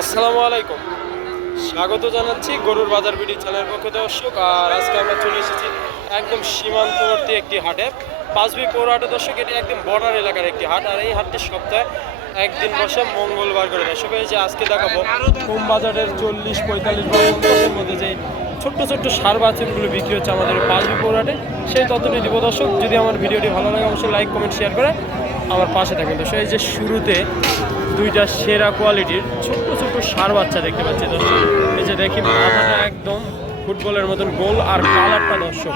আসসালামু আলাইকুম। স্বাগত জানাচ্ছি গরুর বাজার বিডি চ্যানেলের পক্ষ দর্শক। আর আজকে আমরা চলে এসেছি একদম সীমান্তবর্তী একটি হাটে। পাঁচবি পৌর হাটে দর্শক, এটি একদম বর্ডার এলাকার একটি হাট। আর এই হাটটি সপ্তাহে একদিন বসে মঙ্গলবার করে দর্শক এই যে আজকে দেখাবো কম বাজারের চল্লিশ, পঁয়তাল্লিশ বা মধ্যে যে ছোট্ট ছোট্ট সার বাচ্চাগুলো বিক্রি হচ্ছে আমাদের পাঁচবি পৌর হাটে সেই তথ্যটি দিব দর্শক। যদি আমার ভিডিওটি ভালো লাগে, অবশ্যই লাইক কমেন্ট শেয়ার করে আমার পাশে থাকবেন। দর্শক এই যে শুরুতে দুইটা সেরা কোয়ালিটির ছোট্ট ছোট্ট সার বাচ্চা দেখতে পাচ্ছি দর্শক। এই যে দেখি, মাথাটা একদম ফুটবলের মতন গোল আর কালারটা দর্শক,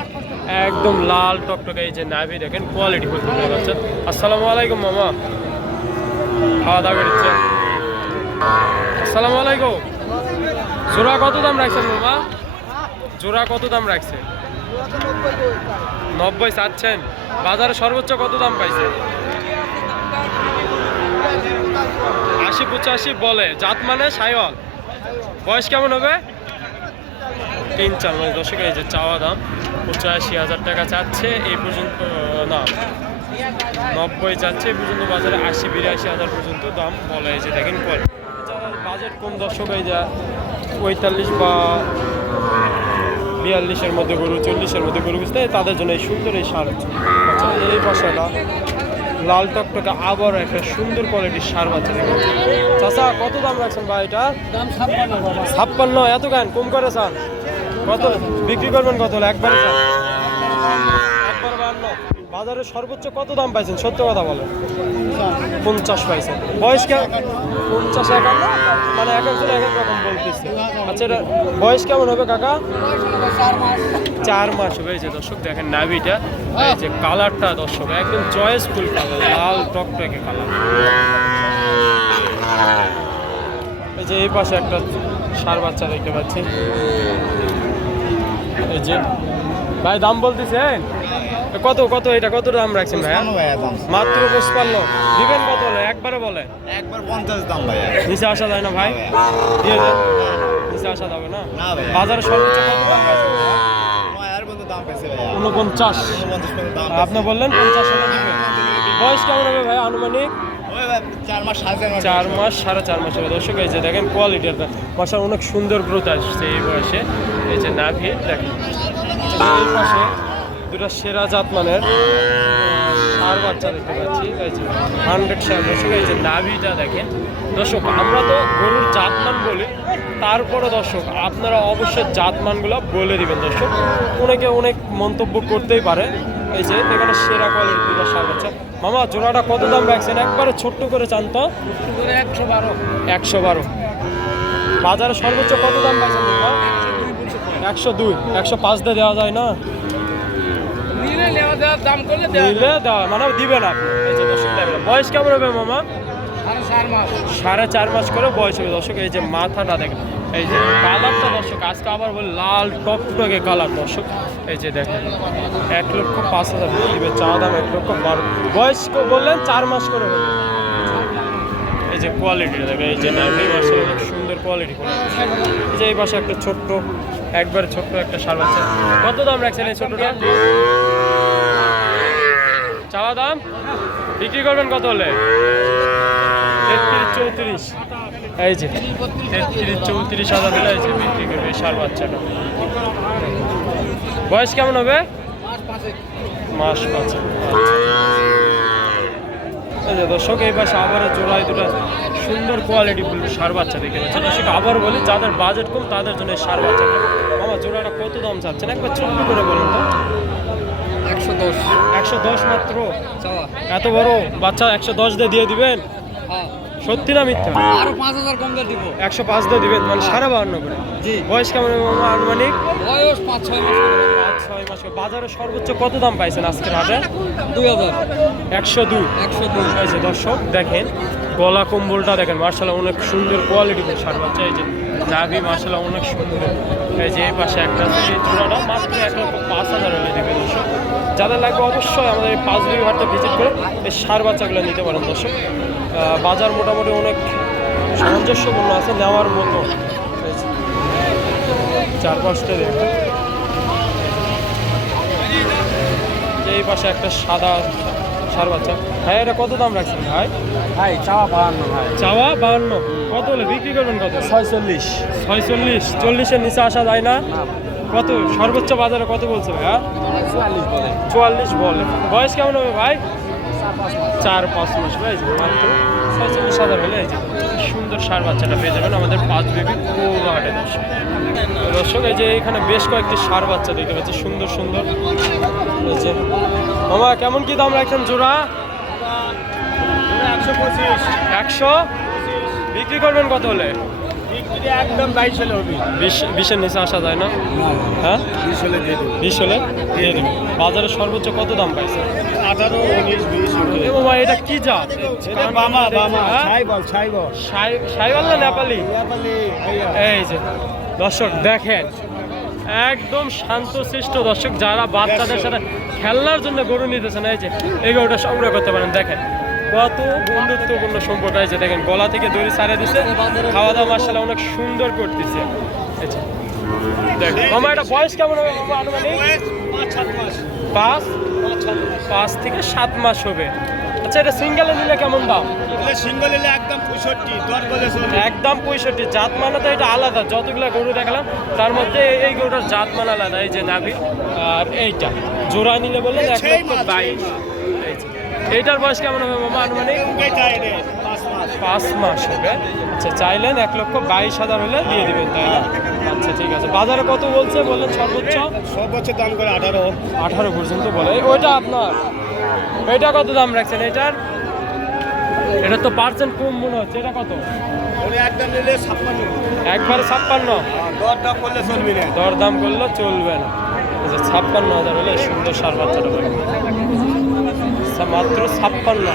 একদম লাল টকটকে এই যে নাভি, দেখেন কোয়ালিটি ফুটবলের বাচ্চা। আসসালামু আলাইকুম, মামা। খাওয়া দাওয়া করেছে আসসালামু আলাইকুম। জোড়া কত দাম রাখছেন, মামা? জোড়া কত দাম রাখছে নব্বই চাচ্ছেন। বাজারে সর্বোচ্চ কত দাম পাইছে আশি পঁচাশি বলে। জাত মানে সাইওয়াল। বয়স কেমন হবে? তিন চার মানে দশকে এই যে চাওয়া দাম, পঁচাশি হাজার টাকা চাচ্ছে, এই পর্যন্ত, না, নব্বই যাচ্ছে, এই পর্যন্ত বাজারে আশি, বিরাশি হাজার পর্যন্ত দাম বলে। যে দেখেন যারা বাজেট কম দর্শক, এই যে পঁয়তাল্লিশ বা বিয়াল্লিশের মধ্যে গরু, চল্লিশের মধ্যে গরু বুঝতে তাদের জন্য এই সুন্দর এই সার এই বাসাটা লাল টকটকে আবার একটা সুন্দর কোয়ালিটির সার বাচ্চা চাষা চাচা কত দাম রাখছেন ভাই এটা? ছাপ্পান্ন। এত গান কম করে স্যার কত? বিক্রি করবেন কত একবারে স্যার বাজারে সর্বোচ্চ কত দাম পাইছেন? সত্য কথা বলেন। পঞ্চাশ পাইছেন। বয়স কেমন পঞ্চাশ একান্ন? মানে এক একজন এক এক রকম বলতেছে। আচ্ছা এটা বয়স কেমন হবে কাকা? চার মাস চার মাস হয়েছে দর্শক, দেখেন নাভিটা। এই যে কালারটা দর্শক, একদম চয়েসফুল কালার লাল টকটকে কালার এই যে এই পাশে একটা সার বাচ্চা দেখতে পাচ্ছি। এই যে ভাই, দাম বলতেছেন কত কত এটা কত দাম রাখছেন ভাইয়া? মাত্র পঁচপান্ন। দিবেন কত হলো? একবারে বলে? একবার পঞ্চাশ দাম ভাই নিচে আসা যায় না ভাই? দিয়ে দেন। নিচে আসা যাবে না? না বাজারে সর্বোচ্চ কত দাম উনপঞ্চাশ আপনি বললেন পঞ্চাশ হাজার দিবেন। বয়স কেমন হবে ভাই আনুমানিক? ওই ভাই চার মাস সাড়ে চার মাস। সাড়ে চার মাস হবে। দর্শক এই যে দেখেন কোয়ালিটিটা মাসার অনেক সুন্দর গ্রোথ আসছে এই বয়সে। এই যে নাভি দেখেন। এই পাশে দুটা সেরা জাত মানের সার বাচ্চা দেখতে পাচ্ছি হান্ড্রেড সার দর্শক এই যে নাভিটা দেখেন। দর্শক আমরা তো গরুর জাতমান বলি তারপরে দর্শক আপনারা অবশ্যই জাতমানগুলো বলে দিবেন। দর্শক অনেকে অনেক মন্তব্য করতেই পারে এই যে এখানে সেরা কোয়ালিটির দুটা সার বাচ্চা। মামা জোড়াটা কত দাম রাখছেন? একবারে ছোট্ট করে চান তো। একশো বারো। একশো বারো। বাজারে সর্বোচ্চ কত দাম পাইছেন একশো দুই। একশো পাঁচ দিয়ে দেওয়া যায় না? নিলে দেওয়া মানে দিবেন আপনি। এই যে দর্শক দেখবেন বয়স কেমন হবে মামা? সাড়ে চার মাস। করে বয়স হবে। দর্শক এই যে মাথাটা দেখেন এই যে কালারটা দর্শক আজকে আবার বলে লাল টকটকে কালার দর্শক। এই যে দেখেন এক লক্ষ পাঁচ হাজার দিবে চা দাম এক লক্ষ বারো। বয়স ক- বললেন চার মাস করে হবে। এই যে কোয়ালিটি দেখে এই যে নাভি মাসে কোয়ালিটি যে এই পাশে একটা ছোট্ট, একবার ছোট্ট একটা সার বাচ্চা। কত দাম রাখছেন এই ছোটটা চাওয়া দাম? বিক্রি করবেন কত হলে? তেত্রিশ চৌত্রিশ। এই যে, তেত্রিশ চৌত্রিশ হাজার হলে এই যে বিক্রি করবে সার বাচ্চাটা। বয়স কেমন হবে? মাস পাঁচ এই যে দর্শক, এই পাশে আবার জোড়ায় দুটো সুন্দর কোয়ালিটি সার বাচ্চা দেখতে পাচ্ছেন। সেটা আবার বলি যাদের বাজেট কম তাদের জন্য সার বাচ্চা আমার জোড়াটা কত দাম চাচ্ছেন? একবার ছোট্ট করে বলুন তো। একশো দশ। একশো দশ মাত্র? এত বড়? বাচ্চা একশো দশ দিয়ে দিয়ে দিবেন? সত্যি না মিথ্যা? আরও পাঁচ হাজার কম দিয়ে দিব। একশো পাঁচ দিয়ে দিবেন মানে সাড়ে বাহান্ন করে। জি। বয়স কেমন আনুমানিক? বয়স পাঁচ ছয় মাস ছয় মাস বাজারে সর্বোচ্চ কত দাম পাইছেন আজকের হাটে? দুই হাজার। একশো দুই। একশো দুই। যে দর্শক দেখেন গলা কম্বলটা দেখেন মার্শাল অনেক সুন্দর কোয়ালিটি সার বাচ্চা এই যে নাভি মার্শাল অনেক সুন্দর। এই যে এই পাশে একটা এই জোড়াটা মাত্র এক লক্ষ পাঁচ হাজার হলে দেবে দর্শক। যাদের লাগবে অবশ্যই আমাদের এই পাঁচ বিঘি হাটটা ভিজিট করে এই সার বাচ্চাগুলো নিতে পারেন দর্শক। বাজার মোটামুটি অনেক সামঞ্জস্যপূর্ণ আছে নেওয়ার মতো। চার পাঁচটা দেখুন এই পাশে একটা সাদা সার বাচ্চা। ভাই এটা কত দাম রাখছেন ভাই? ভাই চাওয়া বাহান্ন ভাই। চাওয়া বাহান্ন? কত হলে বিক্রি করবেন কত? ছয়চল্লিশ। ছয়চল্লিশ। চল্লিশের নিচে আসা যায় না। কত? সর্বোচ্চ বাজারে কত বলছে ভাইয়া? চুয়াল্লিশ বলে। চুয়াল্লিশ বলে। বয়স কেমন হবে ভাই? চার পাঁচ মাস ভাই মাত্র ছয়চল্লিশ হাজার হলে এই যে সুন্দর সার বাচ্চাটা পেয়ে যাবেন আমাদের পাঁচ বেবি পৌরহাটে দর্শক। দর্শক এই যে এখানে বেশ কয়েকটি সার বাচ্চা দেখতে পাচ্ছি সুন্দর সুন্দর। এই যে মামা কেমন কি দাম রাখছেন জোড়া? একশো পঁচিশ। একশো? বিক্রি করবেন কত হলে? একদম বাইশ হলে হবে বিশ বিশের নিচে আসা যায় না? হ্যাঁ? বিশ হলে দিয়ে দেবো। বিশ হলে দিয়ে দেবেন বাজারে সর্বোচ্চ কত দাম পাইছে? আঠারো উনিশ বিশ এ বাবা এটা কি জাত? বামা বামা। হ্যাঁ? না নেপালি? এই যে দর্শক দেখেন একদম শান্তশিষ্ট দর্শক যারা বাচ্চাদের সাথে খেলনার জন্য গরু নিতেছেন এই যে এই গরুটা সংগ্রহ করতে পারেন দেখেন। কত বন্ধুত্বপূর্ণ সম্পর্ক আছে, দেখেন, গলা থেকে দড়ি সারে দিছে খাওয়া দাওয়া মাসালা অনেক সুন্দর করতেছে। দেখেন মামা এটা বয়স কেমন হবে? পাঁচ? পাঁচ থেকে সাত মাস হবে। আচ্ছা এটা সিঙ্গেলে নিলে কেমন দাম? সিঙ্গল এলে একদম পঁয়ষট্টি একদম পঁয়ষট্টি জাত মানে তো এটা আলাদা, যতগুলো গরু দেখালাম, তার মধ্যে এই গরুটার জাত মান আলাদা, এই যে নাভি আর এইটা, জোড়া নিলে বলে এক লক্ষ বাইশ। এইটার বয়স কেমন হবে মামা আনুমানিক? পাঁচ মাস হবে। আচ্ছা চাইলেন এক লক্ষ বাইশ হাজার হলে দিয়ে দিবেন তাই না? আচ্ছা ঠিক আছে। বাজারে কত বলছে? বললেন সর্বোচ্চ? বছর দাম করে আঠারো। আঠারো পর্যন্ত বলে। ওইটা আপনার? এটা কত দাম রাখছেন এটার এটা তো পার্সেন্ট কম মনে হচ্ছে। এটা কত? একবারে ছাপ্পান্ন? দর দাম করলে চলবি না। দরদাম করলে চলবে না। ছাপ্পান্ন হাজার হলে সুন্দর সার বাচ্চাটা আচ্ছা, মাত্র ছাপ্পান্ন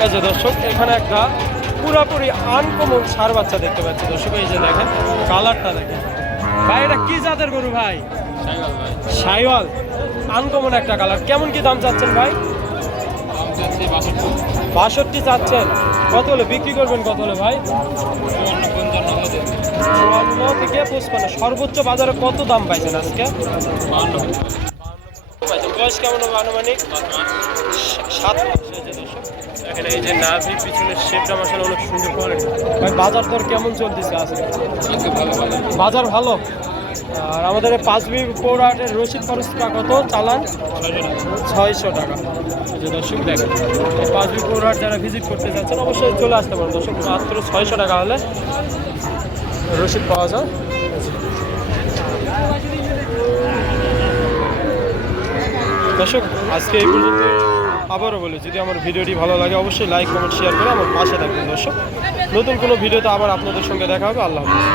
হাজার। দর্শক, এখানে একটা পুরাপুরি আনকমন সার বাচ্চা দেখতে পাচ্ছি। দর্শক, এই যে দেখেন কালারটা দেখেন। ভাই, এটা কি জাতের গরু ভাই? সাইওয়াল। আনকমন একটা কালার কেমন কি দাম চাচ্ছেন ভাই? বাষট্টি চাচ্ছেন। কত হলে? বিক্রি করবেন কত হলে ভাই? থেকে পঁচপান্ন সর্বোচ্চ বাজারে কত দাম পাইছেন আজকে। বয়স কেমন হবে আনুমানিক? সাত মাস হয়েছে দর্শক। এখানে এই যে নাভি পিছনের শেপটা মাসাল অনেক সুন্দর করে ভাই বাজার দর কেমন চলতেছে আজকে? বাজার ভালো? আর আমাদের পাঁচ বি পৌরাটের রসিদ খরচটা কত? চালান? ছয়শো টাকা। এই যে দর্শক দেখেন। এই পাঁচ বি পৌরাট যারা ভিজিট করতে যাচ্ছেন অবশ্যই চলে আসতে পারেন। দর্শক মাত্র ছয়শো টাকা হলে রসিদ পাওয়া যায়। দর্শক, আজকে এই পর্যন্ত আবারও বলি, যদি আমার ভিডিওটি ভালো লাগে, অবশ্যই লাইক কমেন্ট শেয়ার করে আমার পাশে থাকবেন দর্শক। নতুন কোনো ভিডিওতে আবার আপনাদের সঙ্গে দেখা হবে। আল্লাহ হাফিজ।